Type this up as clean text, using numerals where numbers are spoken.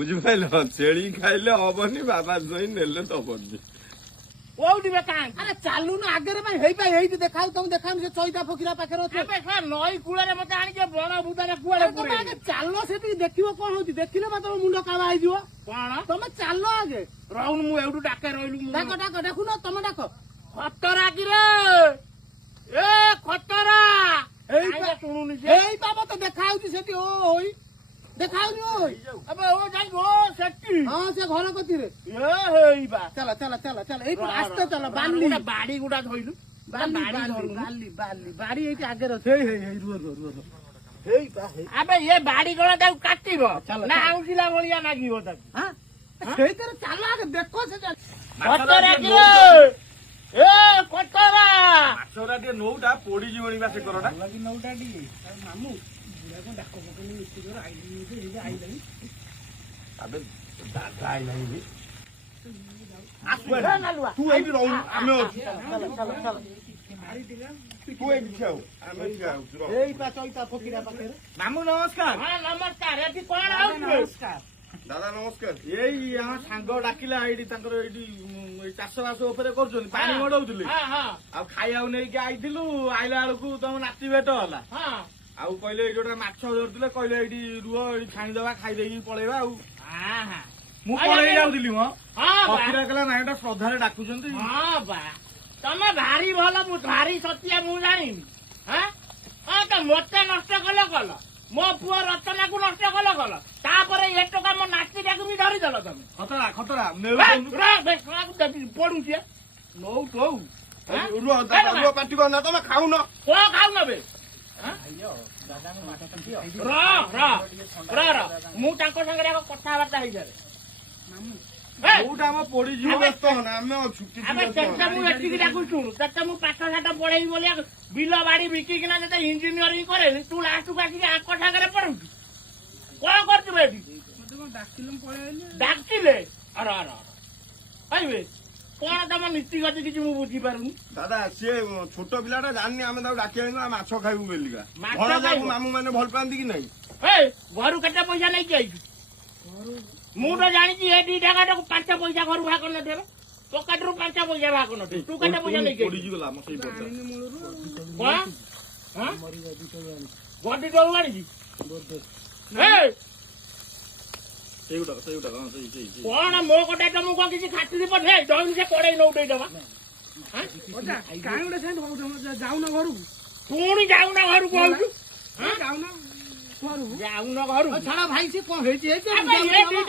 ବୁଝିପାରିଲ ଛେଳି ଖାଇଲେ ହବନି ବାବା ଜଇଁ ନେଲେ ଦବନି କୋଉଠି ବେକା ଆରେ ଚାଲୁନ ଆଗରେ ପାଇଁ ହେଇପାଇ ହେଇଠି ଦେଖାଉ ତମେ ଦେଖାଉନି ସେ ଚଇତା ଫକିରା ପାଖରେ ଅଛି ଏବେ ଶଳା ନଈ କୂଳରେ ମତେ ଆଣିକି ବଣ ବୁଦାରେ କୁଆଡେ ତମେ ଆଗେ ଚାଲ ସେଠିକି ଦେଖିବ କଣ ହଉଛି ଦେଖିଲେ ବା ତମ ମୁଣ୍ଡ କାବା ହେଇଯିବ କଣ ତମେ ଚାଲ ଆଗେ ରହୁନ ମୁଁ ଏଉଠୁ ଡାକେ ରହିଲୁ ମୁଁ ଡାକ ଡାକ ଡାକୁନ ତମେ ଡାକ ଖତରା କିରେ ଏ ଖତରା ଶୁଣୁନି ସେ ଏଇ ପା ମତେ ଦେଖା ହଉଛି ସେଠି ଓ ହୋଇ ଦେଖାଉନି ଓଇ ଏବେ ଓ ଯାଇ ଓ ସେଠି ହଁ ସେ ଘର କତିରେ ଏ ହେଇବା ଚାଲ ଚାଲ ଚାଲ ଚାଲ ଏଇ ଆସ୍ତେ ଚାଲ ବାଲି ଗୋଟେ ବାଡି ଗୁଡା ଧଇଲୁ ବାଲି ବାଡି ଏଇଠି ଆଗରେ ଅଛି ହେଇ ହେଇ ହେଇ ରୁହ ରୁହ ରୁହ ହେଇ ପା ହେଇ ଆବେ ଏ ବାଡି ଗଲା ତାକୁ କାଟିବ ଚାଲ, ନା ଚାଲ। ଆଉଁସିଲା ଭଳିଆ ଲାଗିବ ତାକୁ ହଁ ସେଇଥିରେ ଚାଲ ଆଗେ ଦେଖ ସେ ଖତରା କିରେ ଏ ଖତରା ମାଛରା ଟିକେ ନଉଟା ପୋଡିଯିବଣି ବା ସେ କରଟା ନଉଟା ଟିକେ ମାମୁ ଡାକ ପକେଇଲେ ମିସ୍ତ୍ରୀ ଆଇଲାଣି ଆବେ ଦାଦା ଆଇଲାଣି ନାଲୁଆ ତୁ ଏଇଠି ରହୁନୁ ଆମେ ଅଛୁ ଚାଲ ଚାଲ ଚାଲ ତୁ ଏଇଠି ଠିଆ ହଉ ଆମେ ଠିଆ ହଉଛୁ ରହ ଏଇ ପା ଚଇତା ଫକିରା ପାଖରେ ମାମୁ ନମସ୍କାର ହଁ ନମସ୍କାର ଏଠି କଣ ହଉଛି ଦାଦା ନମସ୍କାର ଏଇ ଆମ ସାଙ୍ଗ ଡାକିଲା ଏଇଠି ତାଙ୍କର ଏଇଠି ଚାଷ ବାସ ଉପରେ କରୁଛନ୍ତି ପାଣି ମଡଉଥିଲେ ହଁ ହଁ ଆଉ ଖାଇବାକୁ ନେଇକି ଆଇଥିଲୁ ଆଇଲା ବେଳକୁ ତମ ନାତି ଭେଟ ହେଲା ହଁ ଆଉ କହିଲେ ଏଇଠି ଗୋଟେ ମାଛ ଧରୁଥିଲେ କହିଲେ ଏଇଠି ରୁହ ଏଇଠି ଛାଣିଦବା ଖାଇଦେଇକି ପଳେଇବା ଆଉ ହଁ ମୁଁ ପଳେଇ ଯାଉଥିଲି ମ ହଁ ବା ଫକିରା କହିଲା ନାଇଁ ଏଟା ଶ୍ରଦ୍ଧାରେ ଡାକୁଛନ୍ତି ହଁ ବା ତମେ ଭାରି ଭଲ ମୁଁ ଭାରି ସତିଆ ମୁଁ ଜାଣିନି ହଁ ତ ମତେ ନଷ୍ଟ କଲ ମୋ ପୁଅ ରଚନାକୁ ନଷ୍ଟ କଲ ତାପରେ ଏ ଟଙ୍କା ମୋ ନାତିଟାକୁ ବି ଧରିଦେଲ ତମେ ଖତରା ଖତରା ପଡୁଛି ନଉ ତଉ ରୁହ ପାଟି କରନା ତମେ ଖାଉନ କଣ ଖାଉନ ବେ ମୁଁ ତାଙ୍କ ସାଙ୍ଗରେ ଆଗ କଥାବାର୍ତ୍ତା ହେଇଯାଏ କୋଉଟା ଆମ ପଡିଯିବ ବ୍ୟସ୍ତ ହନା ଆମେ ଅଛୁ କିଛି ଆମେ ବ୍ୟସ୍ତ କେତେ ମୁଁ ଏତିକି ଡାକୁ ଶୁଣୁ କେତେ ମୁଁ ପାଠ ସାଠ ପଢେଇବି ବୋଲି ବିଲ ବାଡି ବିକିକିନା ଯେତେ ଇଞ୍ଜିନିୟରିଂ କରେନି ତୁ ଲାଷ୍ଟକୁ ଆସିକି ଆଙ୍କ ସାଙ୍ଗରେ ପଢୁଛୁ କଣ କରୁଛୁ ଏଠି ଡାକିଲେ କହିବେ କଣ ତମ ନୀତି ଗତି କିଛି ମୁଁ ବୁଝିପାରୁନି ଦାଦା ସିଏ ଛୋଟ ପିଲାଟା ଜାଣିନି ଆମେ ତାକୁ ଡାକି ଆଣିଲୁ ଆମେ ମାଛ ଖାଇବୁ ବେଲିକା ମାଛ ଘର ଯାକୁ ଖାଇବ? ମାମୁଁ ମାନେ ଭଲ ପାଆନ୍ତି କି ନାଇଁ ଘରୁ କେତେ ପଇସା ନେଇକି ଆଇଛୁ ମୁଁ ତ ଜାଣିଛି ଏ ଦିଟା କାଟାକୁ 5 ପଇସା ଘରୁ ଭାଗ ନଦେବେ ପକେଟରୁ 5 ପଇସା ଭାଗ ନଦେବେ ତୁ କେତେ ପଇସା ନେଇକି ଆଇଛୁ ପଡିଯିବ ଆମ ସେଇ ପଟ କଣ ଗଡି ତଳୁ ଆଣିଛି ସେଇଗୁଟା ହଁ ସେଇ କଣ ମୋ କଟା ତ ମୁଁ କଣ କିଛି ଖାତିରି ପଠେ ଜଣେ ସେ କଡେଇ ନଉଟେଇ ଦେବା କାହିଁ ଗୋଟେ ସେମିତି ହଉଛ ଯାଉନ ଘରକୁ ପୁଣି ଯାଉନା ଘରକୁ ହଉଛୁ ଯାଉନ ଘରକୁ ଯାଉନ ଘରକୁ ଛାଡ ଭାଇ ସେ କଣ ହେଇଛି ଆବେ ଏ ଦିଟା